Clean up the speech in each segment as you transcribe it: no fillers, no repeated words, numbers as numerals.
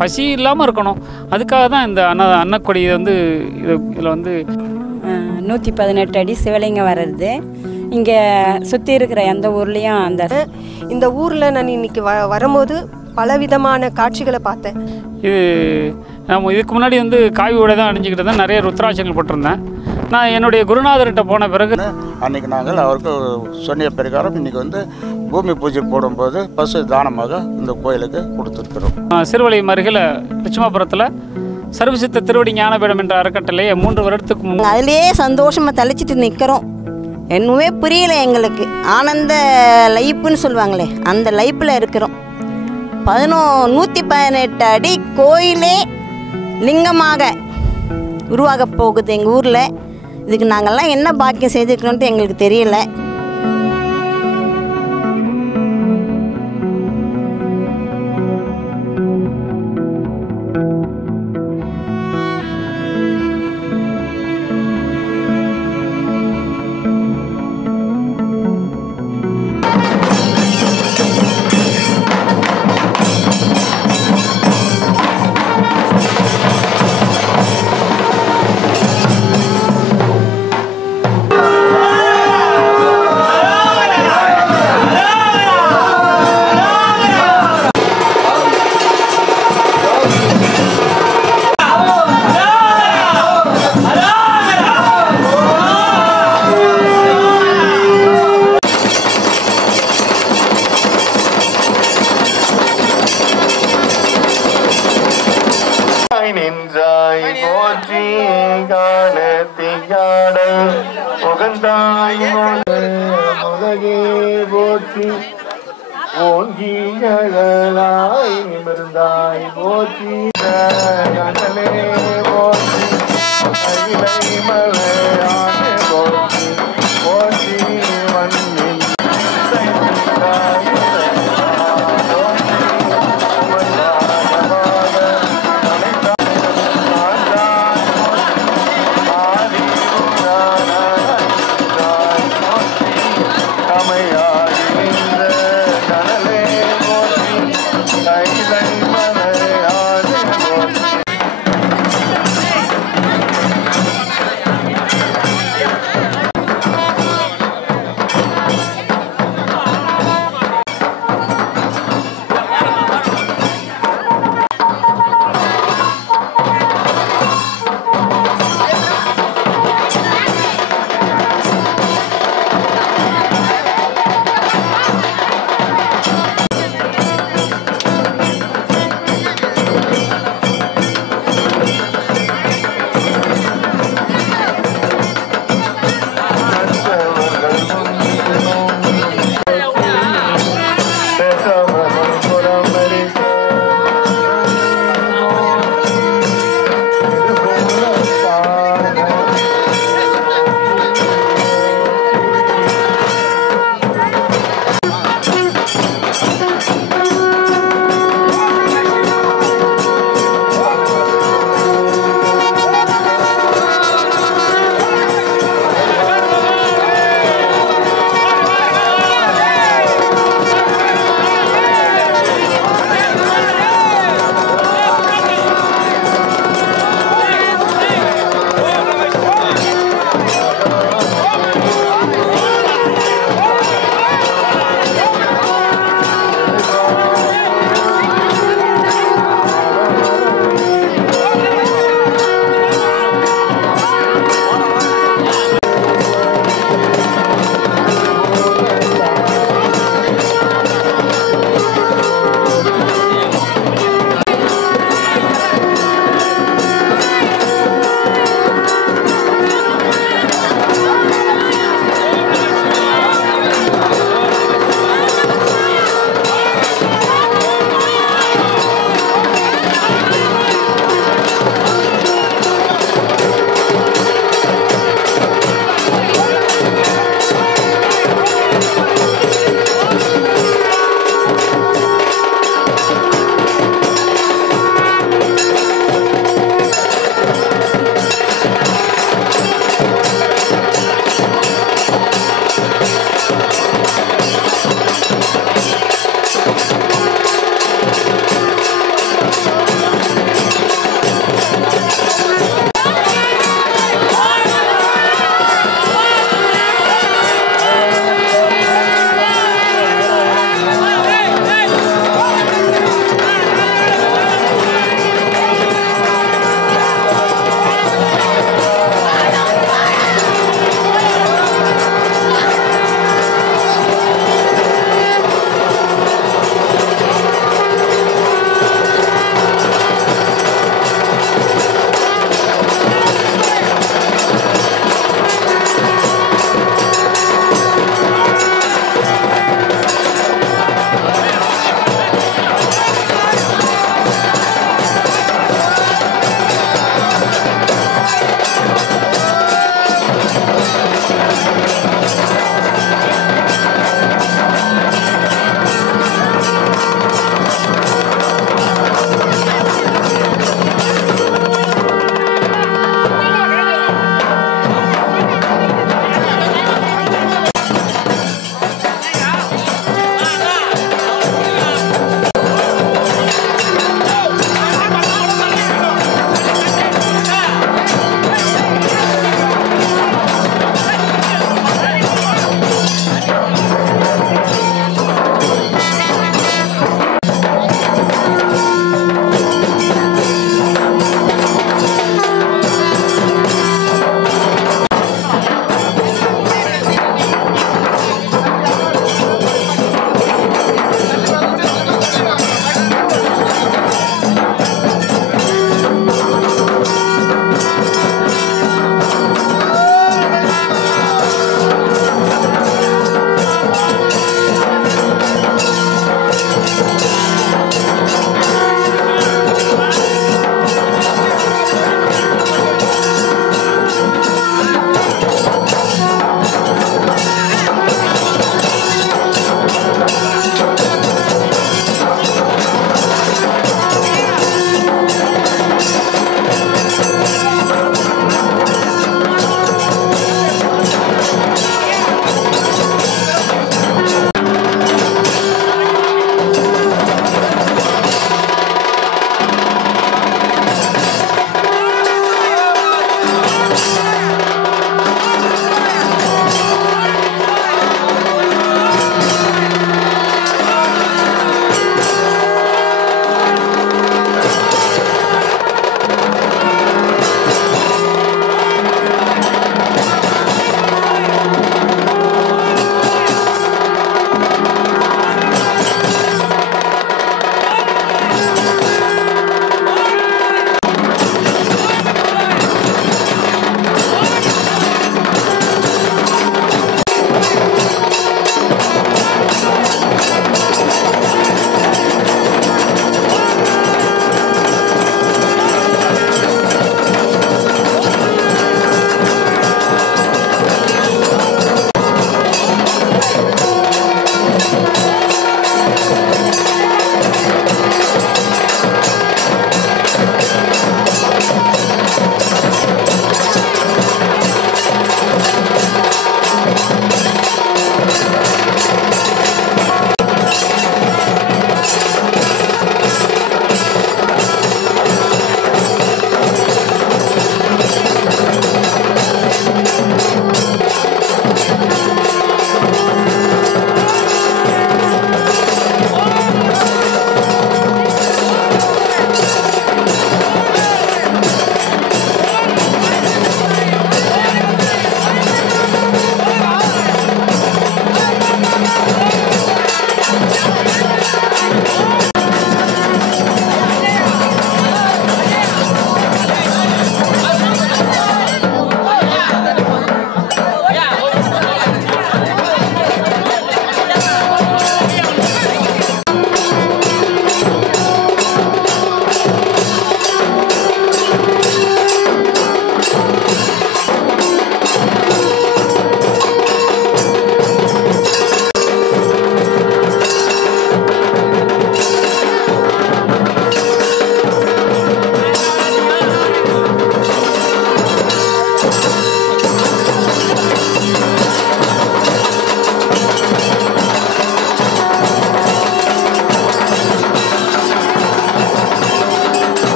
பசி இல்லாமல் இருக்கணும். அதுக்காக தான் இந்த அன்னக்கொடி வந்து இதில் வந்து 118 அடி சிவலிங்கம் வர்றது. இங்கே சுற்றி இருக்கிற எந்த ஊர்லேயும் இந்த ஊரில் நான் இன்றைக்கி வரும்போது பலவிதமான காட்சிகளை பார்த்தேன். இது நம்ம இதுக்கு முன்னாடி வந்து காவி உடை தான் அணிஞ்சிக்கிட்டு இருந்தேன். நிறைய ருத்ராட்சங்கள் போட்டிருந்தேன். நான் என்னுடைய குருநாதர்கிட்ட போன பிறகு அன்றைக்கி நாங்கள் அவருக்கு சொன்னிய பிரகாரம் இன்றைக்கி வந்து பூமி பூஜை போடும்போது பசு தானமாக இந்த கோயிலுக்கு கொடுத்துருக்குறோம். சிறுவலை அருகில் லட்சுமாபுரத்தில் சர்வசித்த திருவடி ஞானபீடம் என்ற அறக்கட்டளையை 3 வருடத்துக்கு முன்னாடி அதிலேயே சந்தோஷமாக தளிச்சிட்டு நிற்கிறோம். என்னவே புரியல எங்களுக்கு. ஆனந்த லைப்புன்னு சொல்லுவாங்களே, அந்த லைப்பில் இருக்கிறோம். 118 அடி கோயிலே லிங்கமாக உருவாக போகுது எங்கள் ஊரில். இதுக்கு நாங்கள்லாம் என்ன பாக்கியம் செய்திருக்கணுன்ட்டு எங்களுக்கு தெரியல.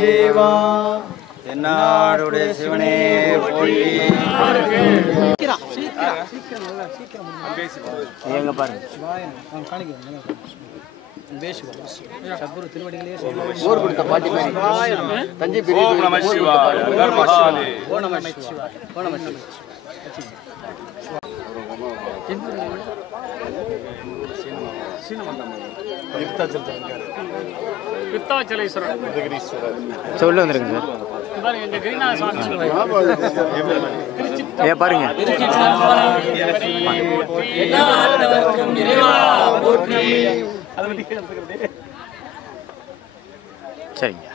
தேவா தென்னாடுடைய சிவனே போற்றி. எங்க பாருங்க ஊர் கொடுத்த பாட்டி தஞ்சை பெரிய விருத்தாச்சலேஸ்வரர் சொல்ல வந்துருங்க சார். பாருங்க இந்த கிரிநாத சுவாமி ஏன் பாருங்க சரிங்க.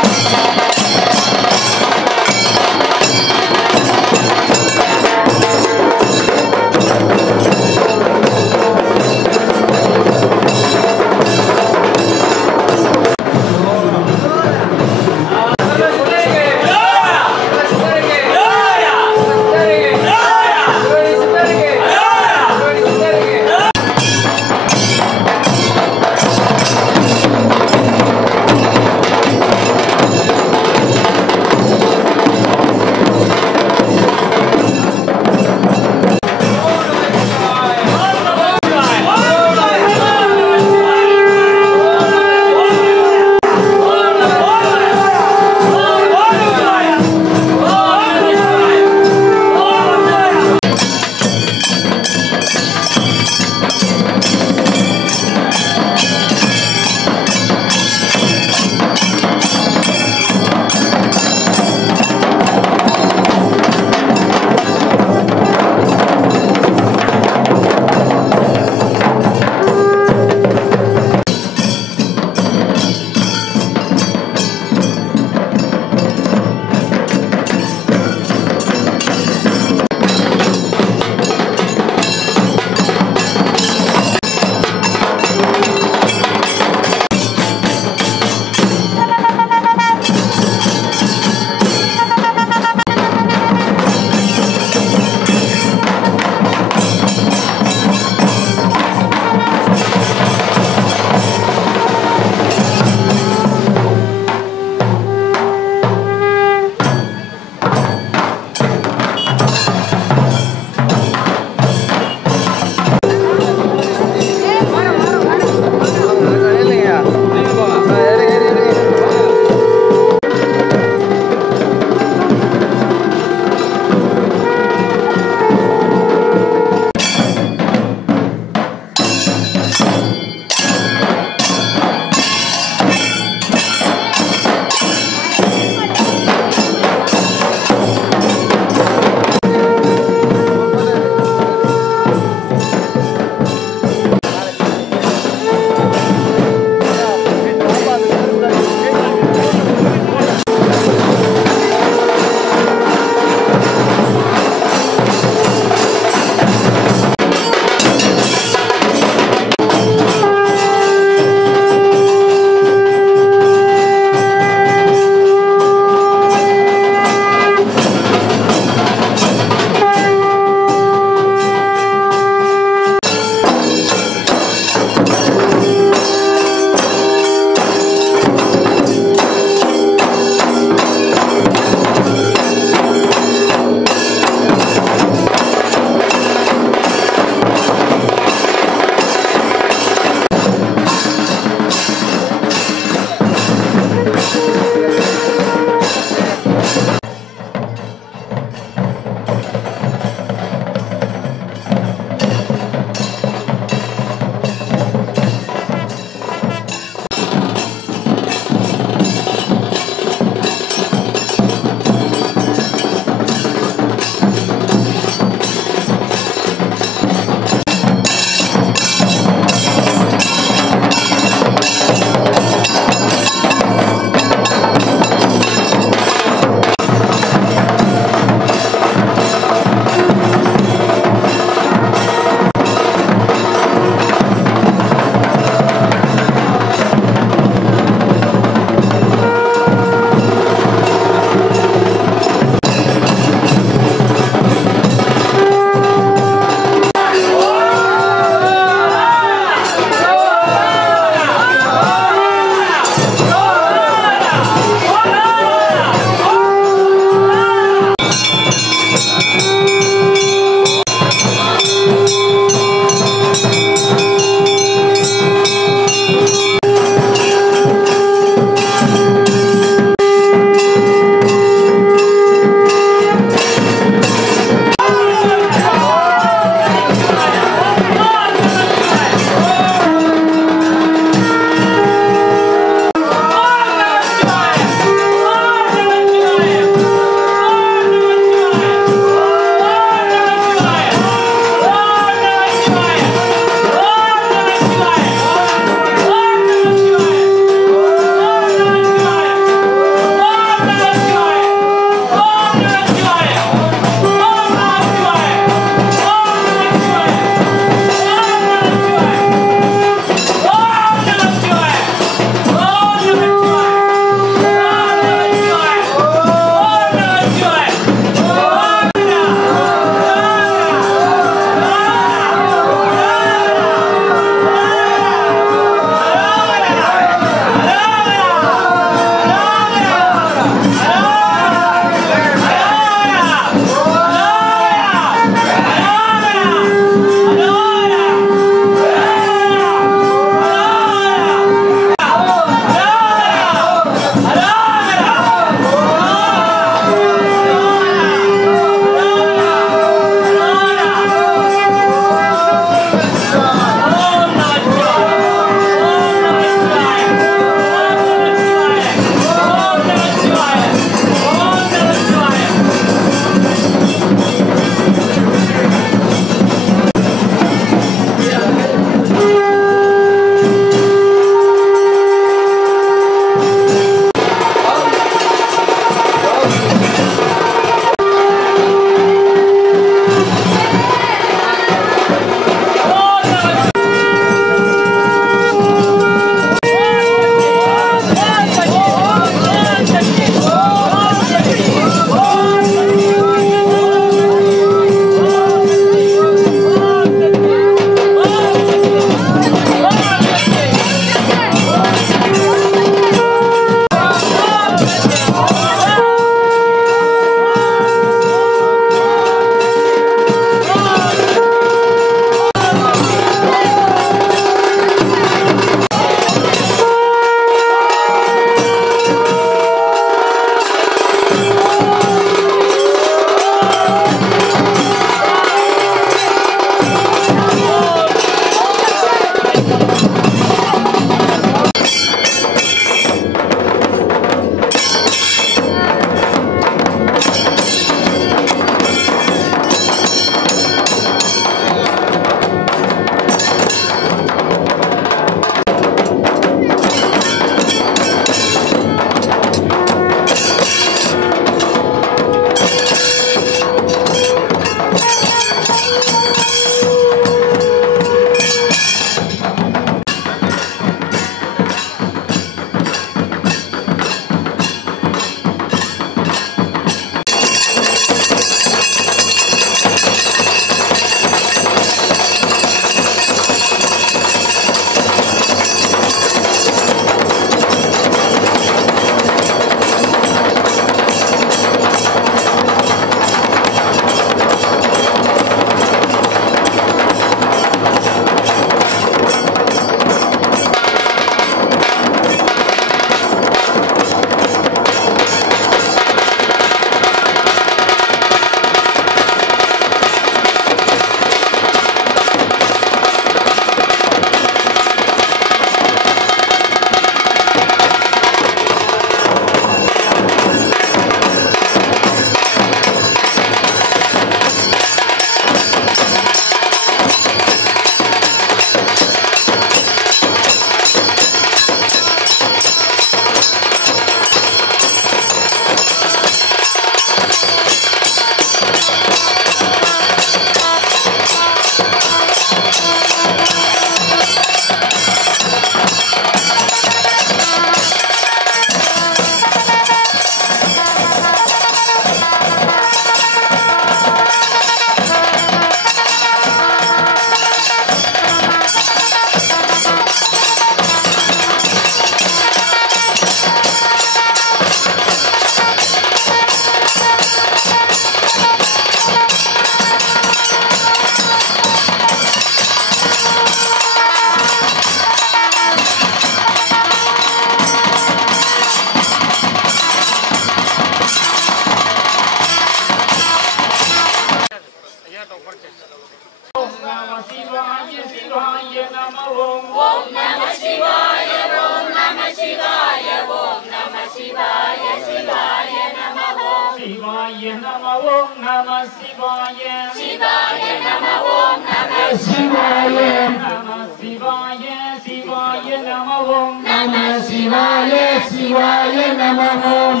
நம ஓம் நம சிவாய சிவாய நம ஓம் நம சிவாய நம சிவாய சிவாய நம ஓம் நம சிவாய சிவாய நம ஓம்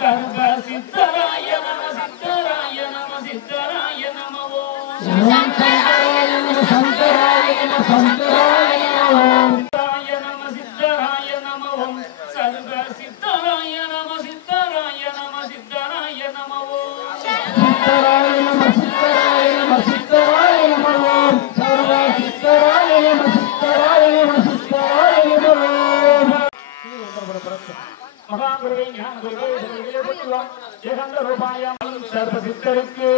சர்வ சித்தராய நம சித்தராய நம சித்தராய நம ஓம் சங்கராய நம சங்கராய நம சங்கராய நம ஓம் நம சித்தராய நம ஓம் சர்வ சித்தராய நம சித்தராய நம சித்தராய நம ஓம் சித்தராய நம சித்தராய நம சித்தராய நம ஓம் சர்வ சித்தராய நம சித்தராய நம சித்தராய நம ஓம் மகாகுருவை ஞான குருவை பகவான் ஏகாந்த ரூபாயம் சர்வ சித்தருக்கு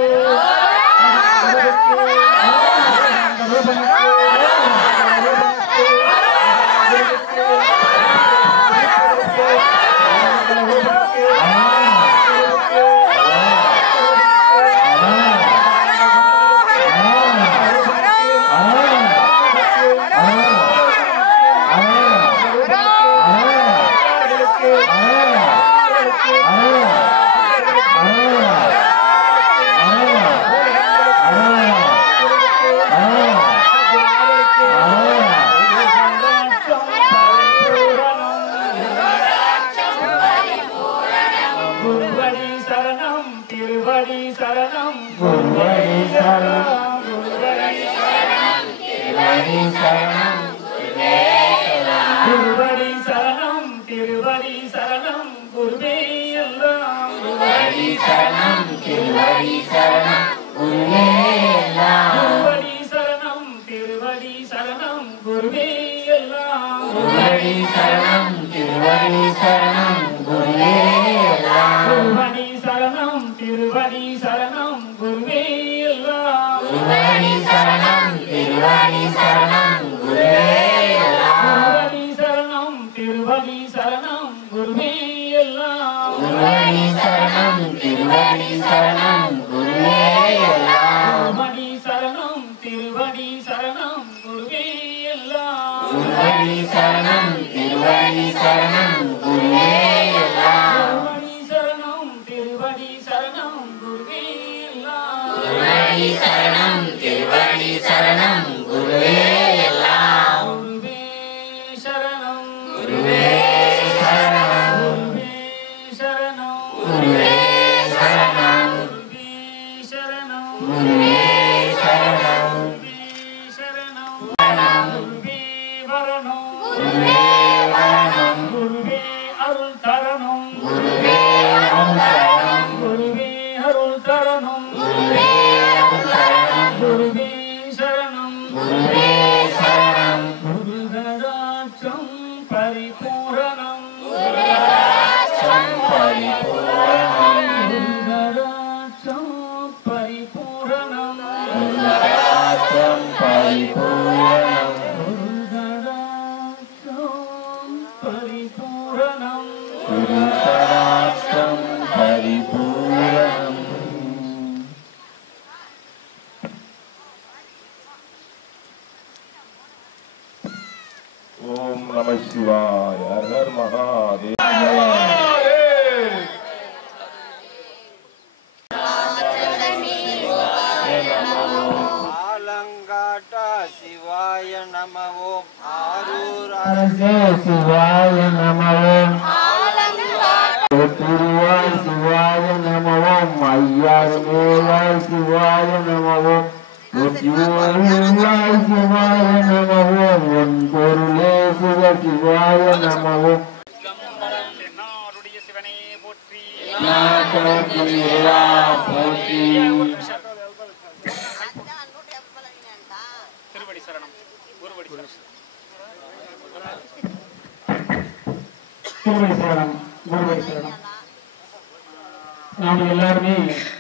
நாம் எல்லாருமே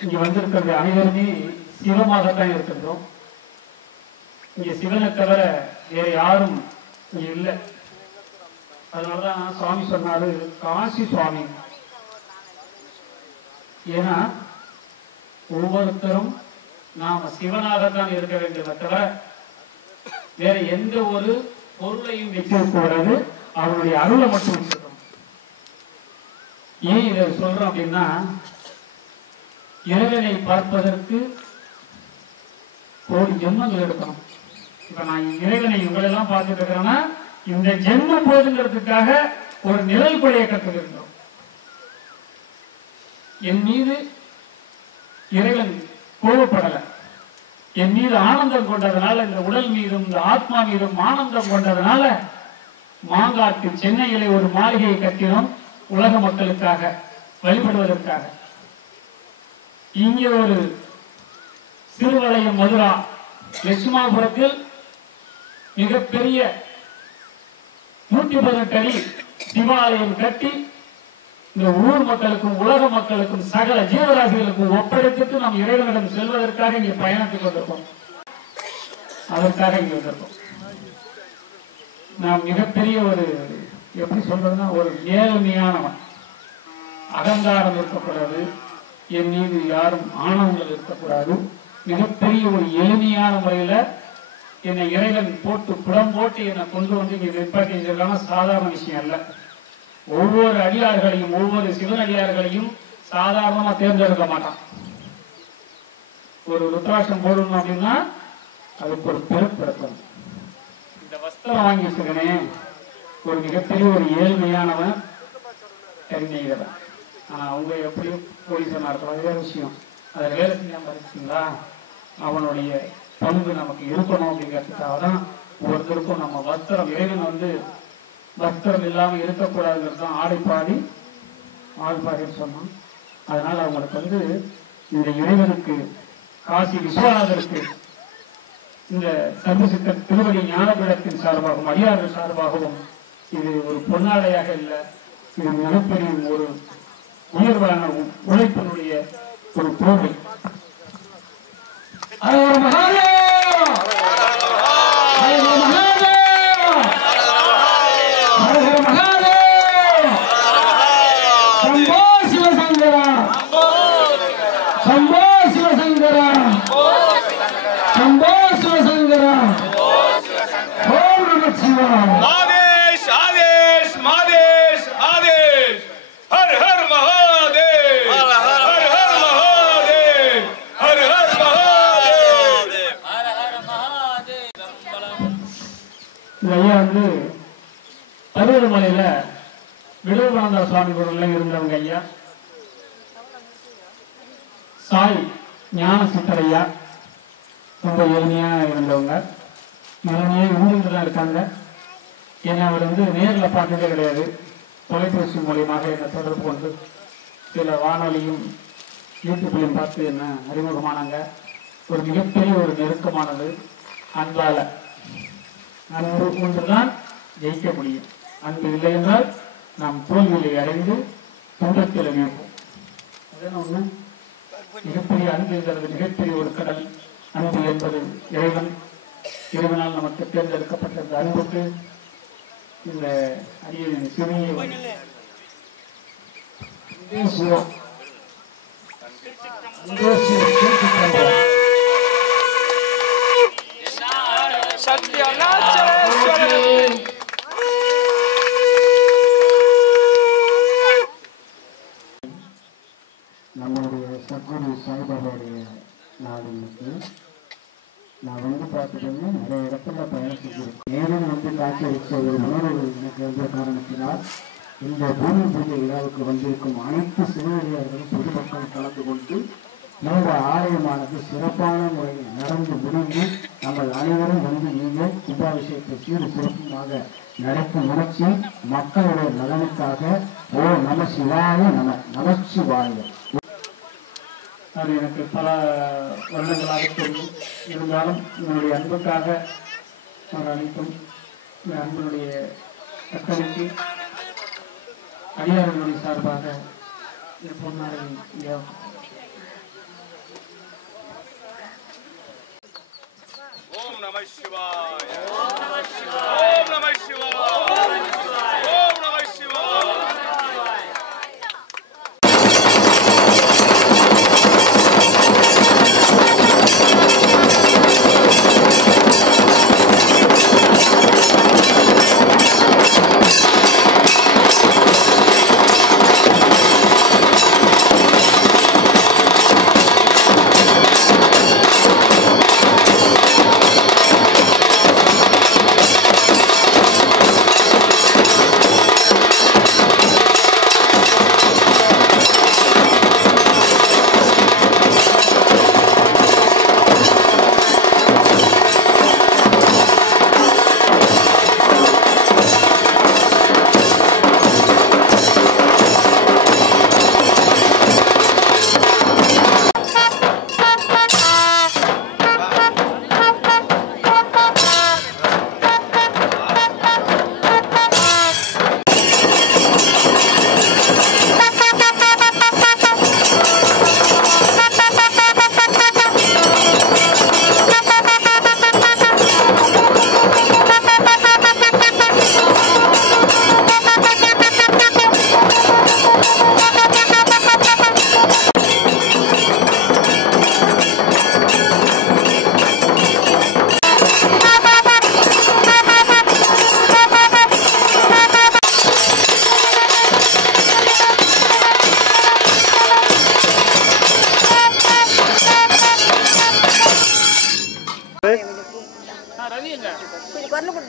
இங்க வந்திருக்கிறது அனைவருமே சிவமாகத்தான் இருக்கின்றோம். இங்க சிவனை தவிர வேற யாரும் இங்க இல்லை. அதனாலதான் சுவாமி சொன்னாரு காசி சுவாமி. ஏன்னா ஒவ்வொருத்தரும் நாம சிவனாகத்தான் இருக்க வேண்டியதை தவிர வேற எந்த ஒரு பொருளையும் வச்சிருக்கூடாது. அவருடைய அருளை மட்டும் வச்சிருக்கணும். ஏன் இதை சொல்றோம் அப்படின்னா, இறைவனை பார்ப்பதற்கு கோடி ஜென்மங்கள் எடுக்கணும். இப்ப நான் இறைவனை உங்களெல்லாம் பார்த்துட்டு இருக்கிறேன்னா இந்த ஜென்மம் போதுங்கிறதுக்காக ஒரு நிழல் கொலையை கற்றுக்கிறோம். என் மீது இறைவன் கோபப்படலை, என் மீது ஆனந்தம் கொண்டதுனால, இந்த உடல் மீதும் இந்த ஆத்மா மீதும் ஆனந்தம் கொண்டதுனால மாங்காட்டில் சென்னையிலே ஒரு மாளிகையை கட்டினோம் உலக மக்களுக்காக வழிபடுவதற்காக. இங்கே ஒரு சிறுவளையம் மதுரா லட்சுமாபுரத்தில் மிகப்பெரிய 118 அடி சிவாலயம் கட்டி இந்த ஊர் மக்களுக்கும் உலக மக்களுக்கும் சகல ஜீவராசிகளுக்கும் ஒப்படைத்துட்டு நாம் இறைவனிடம் செல்வதற்காக இங்கே பயணத்துக்கு வந்திருக்கோம். அதற்காக இங்கே வந்திருக்கோம். நாம் மிகப்பெரிய ஒரு எப்படி சொல்றதுன்னா ஒரு ஏழ்மையானவன், அகங்காரம் இருக்கக்கூடாது, என் மீது யாரும் ஆணவங்கள் இருக்கக்கூடாது. மிகப்பெரிய ஒரு எளிமையான முறையில என்னை இறைவன் போட்டு புடம் போட்டு என்னை கொண்டு வந்து இங்கே நிற்பாட்டியிருக்கான சாதாரண விஷயம் அல்ல. ஒவ்வொரு அடியார்களையும் ஒவ்வொரு சிவனடியார்களையும் சாதாரணமா தேர்ந்தெடுக்க மாட்டான். ஒரு ருத்ராட்சம் போடணும் அப்படின்னா அதுக்கு ஒரு பிறப்பிறக்கணும். இந்த வஸ்திரம் வாங்கி வச்சுக்கனே ஒரு மிகப்பெரிய ஒரு ஏழ்மையானவன் தெரிஞ்சுக்கிறவன். ஆனா அவங்க எப்படியும் போலீஸனா இருக்கலாம், அதே விஷயம். அதை வேலை செய்யாம இருக்கீங்களா, அவனுடைய பங்கு நமக்கு இருக்கணும் அப்படிங்கிறதுக்காக தான் ஒவ்வொருத்தருக்கும் நம்ம வஸ்திரம், இறைவன் வந்து வஸ்திரம் இல்லாமல் இருக்கக்கூடாதுங்கிறது தான் ஆடிப்பாடின்னு சொன்னான். அதனால அவங்களுக்கு வந்து இந்த இறைவனுக்கு காசி விஸ்வநாதருக்கு இந்த சர்வசித்தர் திருவடி ஞானபீடத்தின் சார்பாகவும் அடியார்கள் சார்பாகவும் இது ஒரு பொன்னாடையாக இல்லை, இது மிகப்பெரிய ஒரு உயர்வான உழைப்பினுடைய ஒரு கோவை. ஐயா வந்து பருவமலையில விடுவானந்த சுவாமி குருல இருந்தவங்க ஐயா. சாய் ஞான சித்தரையா ரொம்ப எளிமையா இருந்தவங்க, எளிமையா இருந்துதான் இருக்காங்க. ஏன்னா அவர் வந்து நேரில் பார்த்ததே கிடையாது, தொலைபேசி மூலியமாக என்னை தொடர்பு கொண்டு சில வானொலியும் யூடியூப்லையும் பார்த்து என்ன அறிமுகமானாங்க. ஒரு மிகப்பெரிய ஒரு நெருக்கமானது அன்பால. அன்பு ஒன்றுதான் ஜெயிக்க முடியும். அன்பு இல்லை என்றால் நாம் தோல்வியை அடைந்து துன்பத்தில் அணிப்போம். அதெல்லாம் ஒண்ணு மிகப்பெரிய அன்புங்கிறது மிகப்பெரிய ஒரு கடல். அன்பு என்பது இறைவனால் நமக்கு தேர்ந்தெடுக்கப்பட்ட இந்த அன்புக்கு இந்த அடியின் சிறிய நம்மளுடைய சத்குரு சாய்பாபாவுடைய நாடு இன்னைக்கு நான் வந்து பார்த்துட்டோம்னா நிறைய இடத்துல பயணம் செஞ்சிருக்கேன். நேரம் வந்து காட்சியளித்த ஒரு உணர்வு எனக்கு இருந்த காரணத்தினால் இந்த பூமி பூஜை விழாவுக்கு வந்திருக்கும் அனைத்து சிவனடியார்களும் பொதுமக்கள் கலந்து கொண்டு இந்த ஆலயமானது சிறப்பான முறையில் நடந்து முடிந்து நம்ம அனைவரும் வந்து இங்கே கும்பாபிஷேகத்தை சீறு சிறப்புமாக நடக்கும் முயற்சி மக்களுடைய நலனுக்காக. ஓ நம சிவாய நமச்சிவாய. அது எனக்கு பல வருடங்களாக தெரியும். இருந்தாலும் என்னுடைய அன்புக்காக அவர் அளிக்கும் இந்த அன்பனுடைய கட்டளைக்கு அடியார்களுடைய சார்பாக பொன்னாடை ஓம் நம சிவாய. ஓம் நம சிவாய. ஓம் நம சிவாய. ஓம் நம சிவாய.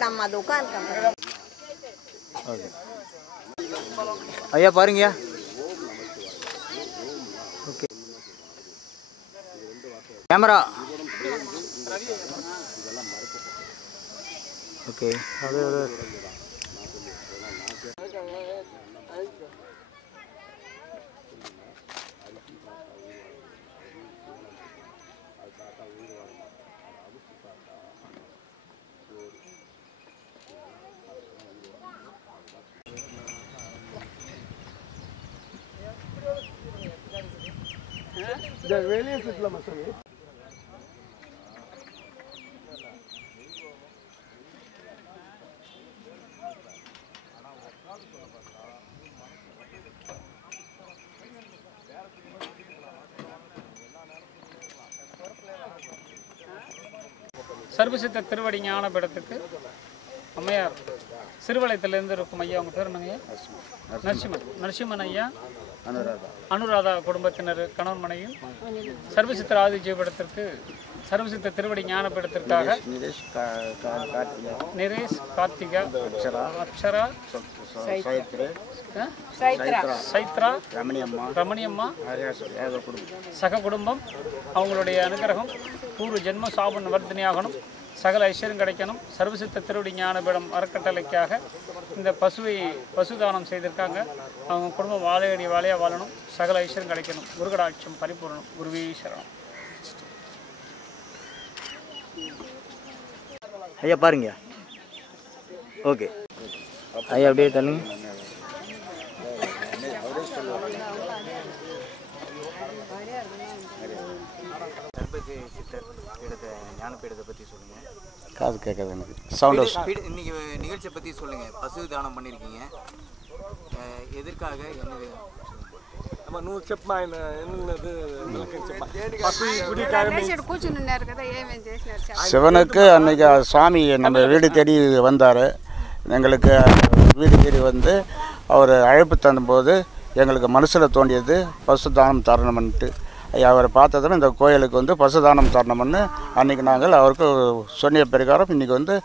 நம்ம அது உட்காந்துருக்காங்க. ஐயா பாருங்கய்யா. Okay camera. ஓகே வெளியே சுற்றலாமா சாமி? சர்வசித்த திருவடி ஞான பீடத்துக்கு அம்மையார் சிறுவலயத்திலேருந்து இருக்கும் ஐயா. அவங்க பேர் என்னங்க? நரசிம்மன் ஐயா, அனுராதா குடும்பத்தினர் கணவன் மனையும் சர்வசித்தர் ஆதி ஜீவபீடத்திற்கு சர்வசித்த திருவடி ஞான பீடத்திற்காக நிரேஷ், கார்த்திகா, அக்ஷரா, சைத்ரா, ரமணியம்மா சக குடும்பம் அவங்களுடைய அனுகிரகம் பூர்வ ஜென்ம சாப நிவர்த்தனையாகணும், சகல ஐஸ்வர்யம் கிடைக்கணும். சர்வசித்த திருவடி ஞானபீடம் அறக்கட்டளைக்காக இந்த பசுதானம் செய்திருக்காங்க. அவங்க குடும்பம் வாழையடி வாழையாக வாழணும், சகல ஐஸ்வர்யம் கிடைக்கணும், குருகடாட்சம் பரிபூர்ணம். குருவீஸ்வரம். ஐயா பாருங்க. ஓகே ஐயா அப்படியே தள்ளுங்க. ஞானபீடத்தை பற்றி சொல்லுங்கள். காது கேட்காது எனக்கு. சவுண்ட் இன்னைக்கு நிகழ்ச்சியை பற்றி சொல்லுங்கள். பசு தானம் பண்ணியிருக்கீங்க, எதற்காக? என்னது நம்ம 100 చెప్పమా ఆయన என்னது சிவனுக்கு அன்னைக்கு சுவாமி நம்ம வீடு தேடி வந்தார். எங்களுக்கு வீடு தேடி வந்து அவர் அழைப்பு தந்தபோது எங்களுக்கு மனசில் தோண்டியது பசு தானம் தரணும்ன்ட்டு. அவரை பார்த்ததும் இந்த கோயிலுக்கு வந்து பசுதானம் தரணும்னு அன்றைக்கி நாங்கள் அவருக்கு சொன்னிய பிரகாரம் இன்றைக்கி வந்து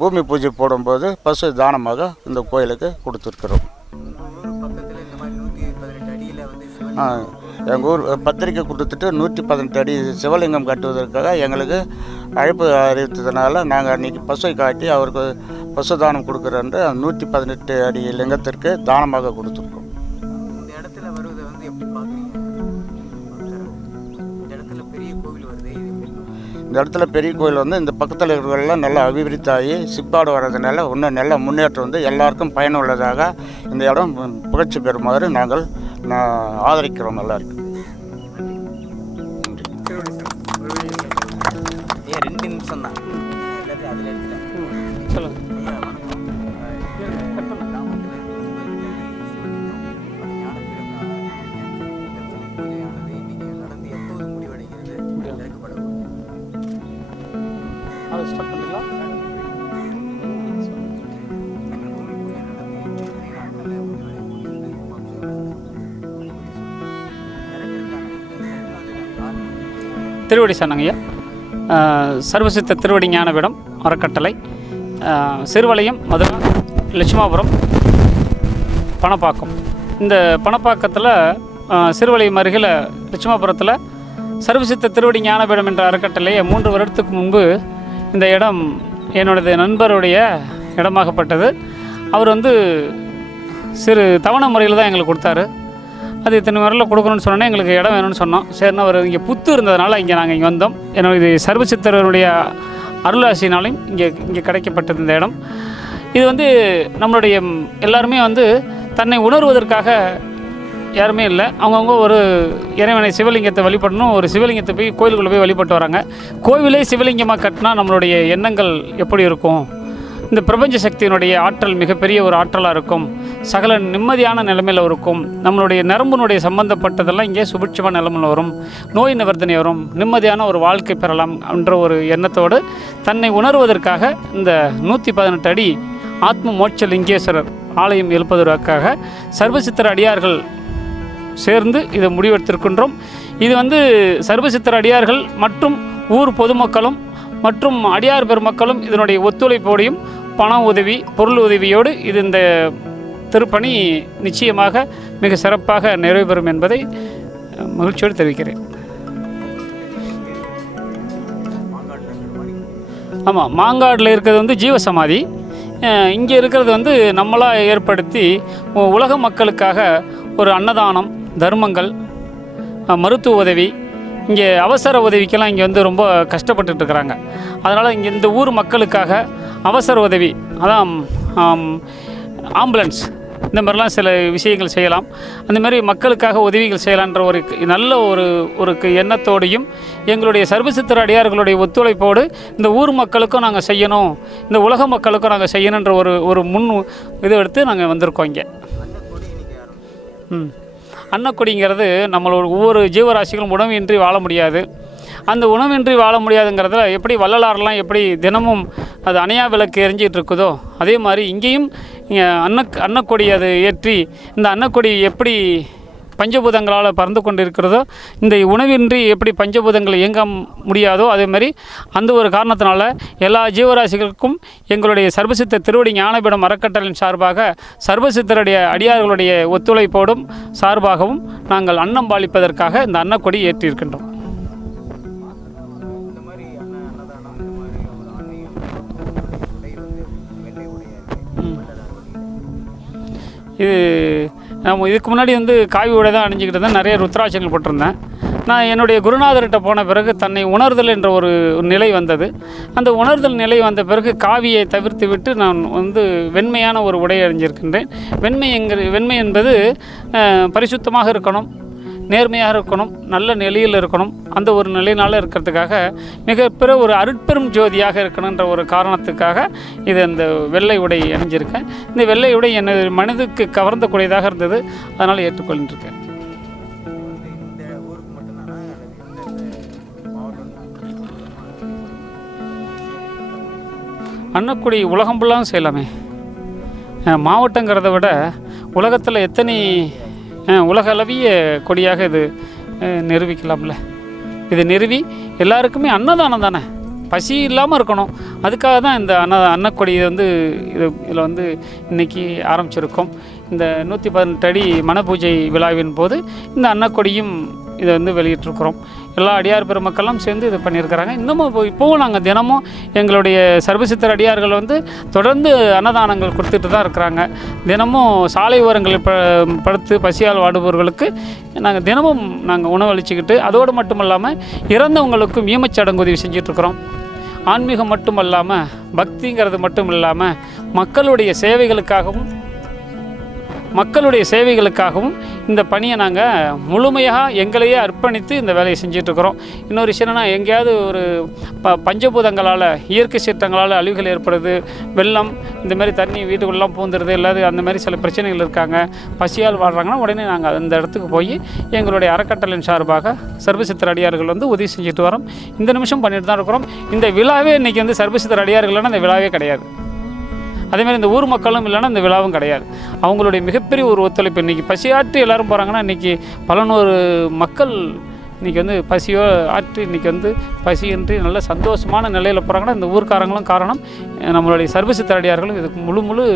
பூமி பூஜை போடும்போது பசு தானமாக இந்த கோயிலுக்கு கொடுத்துருக்குறோம். எங்கள் ஊர் பத்திரிக்கை கொடுத்துட்டு 118 அடி சிவலிங்கம் கட்டுவதற்காக எங்களுக்கு அழைப்பு அறிவித்ததுனால நாங்கள் அன்றைக்கி பசுவை காட்டி அவருக்கு பசுதானம் கொடுக்குறோன்று 118 அடி லிங்கத்திற்கு தானமாக கொடுத்துருக்கோம். இந்த இடத்துல வருவதை வந்து எப்படி பார்க்குறீங்க? இந்த இடத்துல பெரிய கோயில் வந்து இந்த பக்கத்தில் இருக்கிறவர்கள்லாம் நல்லா அபிவிருத்தாகி சிப்பாடு வர்றதுனால இன்னும் நல்ல முன்னேற்றம் வந்து எல்லாருக்கும் பயனுள்ளதாக இந்த இடம் புகழ்ச்சி பெறுமாறு நாங்கள் ஆதரிக்கிறோம் எல்லாருக்கும். ஏன் 2 நிமிஷம் தான் எல்லாத்தையும் அதில் எடுத்துட்டேன். சொல்லுங்கள். திருவடி சொன்னாங்கய்யா. சர்வசித்த திருவடி ஞானபீடம் அறக்கட்டளை, சிறுவலயம், மதுரை, லட்சுமாபுரம், பணப்பாக்கம். இந்த பணப்பாக்கத்தில் சிறுவலயம் அருகில் லட்சுமாபுரத்தில் சர்வசித்த திருவடி ஞானபீடம் என்ற அறக்கட்டளையை 3 வருடத்துக்கு முன்பு இந்த இடம் என்னுடைய நண்பருடைய இடமாகப்பட்டது. அவர் வந்து சிறு தவணை முறையில் தான் எங்களுக்கு கொடுத்தாரு. அது இத்தனை முறையில் கொடுக்கணும்னு சொன்னோன்னே எங்களுக்கு இடம் வேணும்னு சொன்னோம். சரின்னா அவர் இங்கே புத்து இருந்ததுனால இங்கே நாங்கள் இங்கே வந்தோம். இது சர்வசித்தருடைய அருளாசினாலையும் இங்கே கிடைக்கப்பட்டது இந்த இடம். இது வந்து நம்மளுடைய எல்லாருமே வந்து தன்னை உணர்வதற்காக யாருமே இல்லை. அவங்கவுங்க ஒரு இறைவனை சிவலிங்கத்தை வழிபடணும். ஒரு சிவலிங்கத்தை போய் கோயிலுக்குள்ளே போய் வழிபட்டு வராங்க. கோவிலே சிவலிங்கமாக கட்டினா நம்மளுடைய எண்ணங்கள் எப்படி இருக்கும்? இந்த பிரபஞ்ச சக்தியினுடைய ஆற்றல் மிகப்பெரிய ஒரு ஆற்றலாக இருக்கும். சகல நிம்மதியான நிலைமையில் இருக்கும். நம்மளுடைய நரம்புனுடைய சம்பந்தப்பட்டதெல்லாம் இங்கே சுபிட்சமான நிலைமையில் வரும். நோய் நிவர்த்தனை வரும். நிம்மதியான ஒரு வாழ்க்கை பெறலாம் என்ற ஒரு எண்ணத்தோடு தன்னை உணர்வதற்காக இந்த 118 அடி ஆத்ம மோட்ச லிங்கேஸ்வரர் ஆலயம் எழுப்பதற்காக சர்வசித்தர் அடியார்கள் சேர்ந்து இதை முடிவெடுத்திருக்கின்றோம். இது வந்து சர்வசித்தர் அடியார்கள் மற்றும் ஊர் பொதுமக்களும் மற்றும் அடியார் பெருமக்களும் இதனுடைய ஒத்துழைப்போடையும் பண உதவி பொருள் உதவியோடு இது இந்த திருப்பணி நிச்சயமாக மிக சிறப்பாக நிறைவேறும் என்பதை மகிழ்ச்சியோடு தெரிவிக்கிறேன். ஆமாம், மாங்காடில் இருக்கிறது வந்து ஜீவசமாதி. இங்கே இருக்கிறது வந்து நம்மளாக ஏற்படுத்தி உலக மக்களுக்காக ஒரு அன்னதானம், தர்மங்கள், மருத்துவ உதவி, இங்கே அவசர உதவிக்கெல்லாம் இங்கே வந்து ரொம்ப கஷ்டப்பட்டுட்டு இருக்கிறாங்க. அதனால் இங்கே இந்த ஊர் மக்களுக்காக அவசர உதவி, அதான் ஆம்புலன்ஸ், இந்த மாதிரிலாம் சில விஷயங்கள் செய்யலாம். அந்தமாதிரி மக்களுக்காக உதவிகள் செய்யலான்ற ஒரு நல்ல ஒரு எண்ணத்தோடையும் எங்களுடைய சர்வசித்திர அடியார்களுடைய ஒத்துழைப்போடு இந்த ஊர் மக்களுக்கும் நாங்கள் செய்யணும், இந்த உலக மக்களுக்கும் நாங்கள் செய்யணுன்ற ஒரு முன் இதை எடுத்து நாங்கள் வந்திருக்கோம் இங்கே. அன்னக்கொடிங்கிறது நம்மளோட ஒவ்வொரு ஜீவராசிகளும் உணவின்றி வாழ முடியாது. அந்த உணவின்றி வாழ முடியாதுங்கிறதுல எப்படி வள்ளலாரெலாம் எப்படி தினமும் அது அணையா விளக்கு எரிஞ்சிகிட்டு இருக்குதோ அதே மாதிரி இங்கேயும் அன்னக்கொடி அது ஏற்றி இந்த அன்னக்கொடி எப்படி பஞ்சபூதங்களால் பறந்து கொண்டு இருக்கிறதோ, இந்த உணவின்றி எப்படி பஞ்சபூதங்கள் இயங்க முடியாதோ அதே மாதிரி அந்த ஒரு காரணத்தினால எல்லா ஜீவராசிகளுக்கும் எங்களுடைய சர்வசித்த திருவடி ஞானபீடம் அறக்கட்டளையின் சார்பாக சர்வசித்தருடைய அடியார்களுடைய ஒத்துழைப்போடும் சார்பாகவும் நாங்கள் அன்னம் பாலிப்பதற்காக இந்த அன்னக்கொடி ஏற்றியிருக்கின்றோம். இது நம்ம இதுக்கு முன்னாடி வந்து காவி உடை தான் அணிஞ்சிக்கிட்டு இருந்தேன், நிறைய ருத்ராட்சங்கள் போட்டிருந்தேன். நான் என்னுடைய குருநாதர்கிட்ட போன பிறகு தன்னை உணர்தல் என்ற ஒரு நிலை வந்தது. அந்த உணர்தல் நிலை வந்த பிறகு காவியை தவிர்த்து விட்டு நான் வந்து வெண்மையான ஒரு உடை அணிஞ்சிருக்கின்றேன். வெண்மை என்பது பரிசுத்தமாக இருக்கணும், நேர்மையாக இருக்கணும், நல்ல நிலையில் இருக்கணும். அந்த ஒரு நிலையினால் இருக்கிறதுக்காக மிகப்பெரிய ஒரு அருட்பெரும் ஜோதியாக இருக்கணுன்ற ஒரு காரணத்துக்காக இது அந்த வெள்ளை உடை அணிஞ்சிருக்கேன். இந்த வெள்ளை உடை எனது மனதுக்கு கவர்ந்தக்கூடியதாக இருந்தது, அதனால் ஏற்றுக்கொள்ளிருக்கேன். அன்னக்கொடி உலகம் ஃபுல்லாகவும் செய்யலாமே. மாவட்டங்கிறத விட உலகத்தில் எத்தனை உலகளவிய கொடியாக இது நிரூபிக்கலாம்ல. இது நிறுவி எல்லாருக்குமே அன்னதானம் தானே, பசி இல்லாமல் இருக்கணும். அதுக்காக தான் இந்த அன்னக்கொடி இதில் வந்து இன்றைக்கி ஆரம்பிச்சிருக்கோம். இந்த 118 அடி மனப்பூஜை விழாவின் போது இந்த அன்னக்கொடியும் இதை வந்து வெளியிட்டிருக்கிறோம். எல்லா அடியார் பெருமக்கள்லாம் சேர்ந்து இது பண்ணியிருக்கிறாங்க. இன்னமும் இப்போவும் நாங்கள் தினமும் எங்களுடைய சர்வசித்திர அடியார்கள் வந்து தொடர்ந்து அன்னதானங்கள் கொடுத்துட்டு தான் இருக்கிறாங்க. தினமும் சாலை ஓரங்களில் படுத்து பசியால் வாடுபவர்களுக்கு நாங்கள் தினமும் உணவளிச்சுக்கிட்டு அதோடு மட்டும் இல்லாமல் இறந்தவங்களுக்கும் ஈமச்சடங்கு உதவி செஞ்சிட்ருக்குறோம். ஆன்மீகம் மட்டும் இல்லாமல் பக்திங்கிறது மட்டும் இல்லாமல் மக்களுடைய சேவைகளுக்காகவும் இந்த பணியை நாங்கள் முழுமையாக எங்களையே அர்ப்பணித்து இந்த வேலையை செஞ்சிட்ருக்கிறோம். இன்னொரு விஷயம் என்னென்னா, எங்கேயாவது ஒரு பஞ்சபூதங்களால் இயற்கை சீற்றங்களால் அழிவுகள் ஏற்படுது, வெள்ளம் இந்தமாதிரி தண்ணி வீட்டுக்குள்ளெலாம் பூந்துடுது, இல்லாது அந்த மாதிரி சில பிரச்சனைகள் இருக்காங்க, பசியால் வாழ்கிறாங்கன்னா உடனே நாங்கள் அந்த இடத்துக்கு போய் எங்களுடைய அறக்கட்டளையின் சார்பாக சர்வசித்திர அடியார்கள் வந்து உதவி செஞ்சுட்டு வரோம். இந்த நிமிஷம் பண்ணிட்டு தான் இருக்கிறோம். இந்த விழாவே இன்றைக்கி வந்து சர்வசித்திர அடியார்கள்னா இந்த விழாவே கிடையாது. அதேமாதிரி இந்த ஊர் மக்களும் இல்லைன்னா இந்த விழாவும் கிடையாது. அவங்களுடைய மிகப்பெரிய ஒரு ஒத்துழைப்பு. இன்றைக்கி பசியாற்றி எல்லோரும் போகிறாங்கன்னா இன்றைக்கி பலநூறு மக்கள் இன்றைக்கி வந்து பசியோ ஆற்றி இன்றைக்கி வந்து பசியின்றி நல்ல சந்தோஷமான நிலையில் போகிறாங்கன்னா இந்த ஊர்க்காரங்களும் காரணம், நம்மளுடைய சர்வசித்திர அடியார்களும் இதுக்கு முழு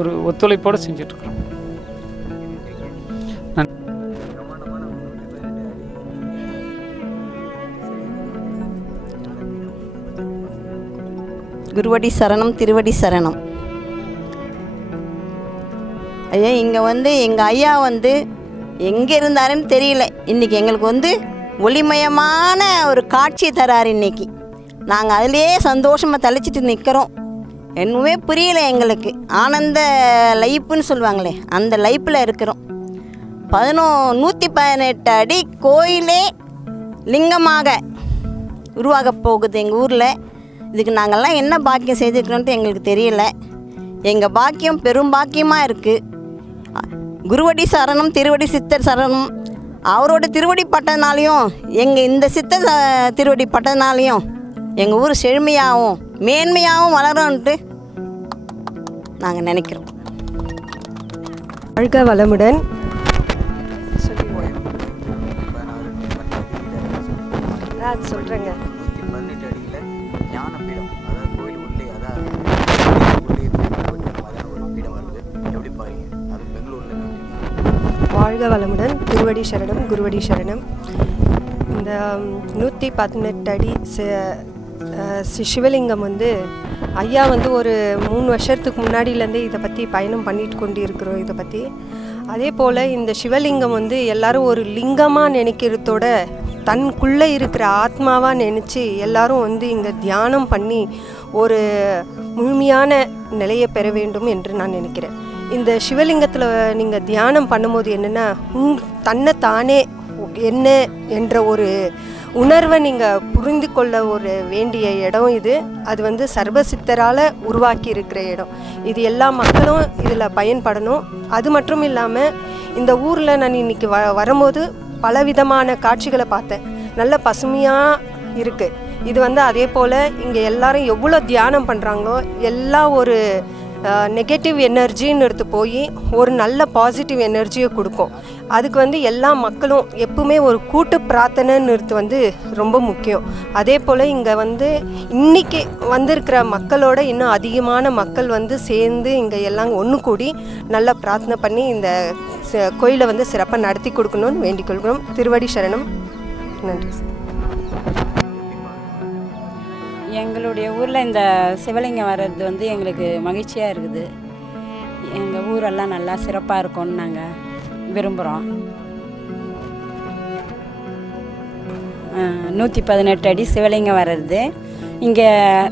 ஒரு ஒத்துழைப்போடு செஞ்சிட்ருக்கிறோம். குருவடி சரணம், திருவடி சரணம். ஐயா, இங்கே வந்து எங்கள் ஐயா வந்து எங்கே இருந்தாருன்னு தெரியல, இன்றைக்கி எங்களுக்கு வந்து ஒளிமயமான ஒரு காட்சி தராரு. இன்றைக்கி நாங்கள் அதிலேயே சந்தோஷமாக தளிச்சிட்டு நிற்கிறோம். என்னவே புரியல எங்களுக்கு. ஆனந்த லைப்புன்னு சொல்லுவாங்களே, அந்த லைப்பில் இருக்கிறோம். 118 அடி கோயிலே லிங்கமாக உருவாக போகுது எங்கள் ஊரில். இதுக்கு நாங்கள்லாம் என்ன பாக்கியம் செய்திருக்கணுன்ட்டு எங்களுக்கு தெரியல. எங்கள் பாக்கியம் பெரும் பாக்கியமாக இருக்குது. குருவடி சரணம், திருவடி சித்தர் சரணம். அவரோட திருவடி பட்டதுனாலையும் எங்கள் இந்த சித்தர் திருவடி பட்டதுனாலையும் எங்கள் ஊர் செழுமையாகவும் மேன்மையாகவும் வளரும்ன்ட்டு நாங்கள் நினைக்கிறோம். வாழ்க வளமுடன். சொல்கிறேங்க. 118 அடியில் ஞானபீடம், அதாவது கோயில் உள்ளே, அதாவது வாழ்க வளமுடன். திருவடி சரணம், குருவடி சரணம். இந்த 118 அடி சிவலிங்கம் வந்து ஐயா வந்து ஒரு 3 வருஷத்துக்கு முன்னாடியிலேருந்தே இதை பற்றி பயணம் பண்ணிட்டு கொண்டு இருக்கிறோம். இதை பற்றி அதே போல் இந்த சிவலிங்கம் வந்து எல்லாரும் ஒரு லிங்கமாக நினைக்கிறதோட தனக்குள்ளே இருக்கிற ஆத்மாவாக நினச்சி எல்லாரும் வந்து இங்கே தியானம் பண்ணி ஒரு முழுமையான நிலையை பெற வேண்டும் என்று நான் நினைக்கிறேன். இந்த சிவலிங்கத்தில் நீங்கள் தியானம் பண்ணும்போது என்னென்னா தன்னை தானே என்ன என்ற ஒரு உணர்வை நீங்கள் புரிந்து கொள்ள ஒரு வேண்டிய இடம் இது. அது வந்து சர்வசித்தரால் உருவாக்கி இருக்கிற இடம். இது எல்லா மக்களும் இதில் பயன்படணும். அது மட்டும் இல்லாமல் இந்த ஊரில் நான் இன்றைக்கி வரும்போது பலவிதமான காட்சிகளை பார்த்தேன். நல்ல பசுமையாக இருக்குது. இது வந்து அதே போல் இங்கே எல்லாரும் எவ்வளோ தியானம் பண்ணுறாங்களோ எல்லாம் ஒரு நெகட்டிவ் எனர்ஜின்னு எடுத்து போய் ஒரு நல்ல பாசிட்டிவ் எனர்ஜியை கொடுக்கும். அதுக்கு வந்து எல்லா மக்களும் எப்பவுமே ஒரு கூட்டு பிரார்த்தனைன்னு வந்து ரொம்ப முக்கியம். அதே போல் இங்கே வந்து இன்றைக்கி வந்திருக்கிற மக்களோட இன்னும் அதிகமான மக்கள் வந்து சேர்ந்து இங்கே எல்லாம் ஒன்று கூடி நல்லா பிரார்த்தனை பண்ணி இந்த கோயிலை வந்து சிறப்பாக நடத்தி கொடுக்கணும்னு வேண்டிக் கொள்கிறோம். திருவடி சரணம். நன்றி. எங்களுடைய ஊரில் இந்த சிவலிங்கம் வர்றது வந்து எங்களுக்கு மகிழ்ச்சியாக இருக்குது. எங்கள் ஊரெல்லாம் நல்லா சிறப்பாக இருக்கும்னு நாங்கள் விரும்புகிறோம். 118 அடி சிவலிங்கம் வர்றது இங்கே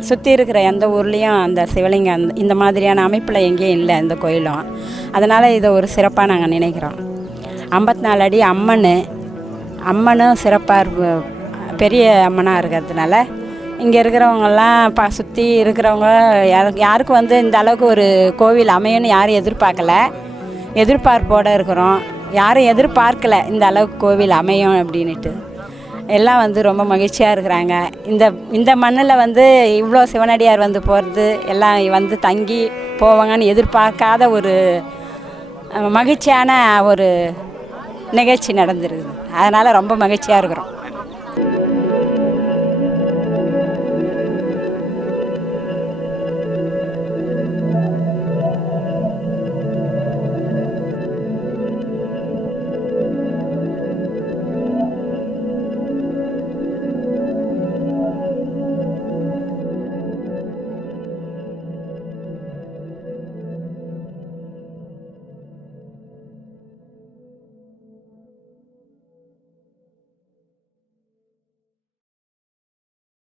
சுற்றி இருக்கிற எந்த ஊர்லேயும் அந்த சிவலிங்கம் இந்த மாதிரியான அமைப்பில் எங்கேயும் இல்லை இந்த கோயிலும். அதனால் இதை ஒரு சிறப்பாக நாங்கள் நினைக்கிறோம். 54 அடி அம்மனும் சிறப்பாக பெரிய அம்மனாக இருக்கிறதுனால இங்கே இருக்கிறவங்கெல்லாம் சுற்றி இருக்கிறவங்க யாருக்கும் வந்து இந்த அளவுக்கு ஒரு கோவில் அமையும்னு யாரும் எதிர்பார்ப்போடு இருக்கிறோம். யாரும் எதிர்பார்க்கலை இந்த அளவுக்கு கோவில் அமையும் அப்படின்ட்டு. எல்லாம் வந்து ரொம்ப மகிழ்ச்சியாக இருக்கிறாங்க. இந்த மண்ணில் வந்து இவ்வளோ சிவனடியார் வந்து போகிறது எல்லாம் வந்து தங்கி போவாங்கன்னு எதிர்பார்க்காத ஒரு மகிழ்ச்சியான ஒரு நிகழ்ச்சி நடந்துருக்குது. அதனால் ரொம்ப மகிழ்ச்சியாக இருக்கிறோம்.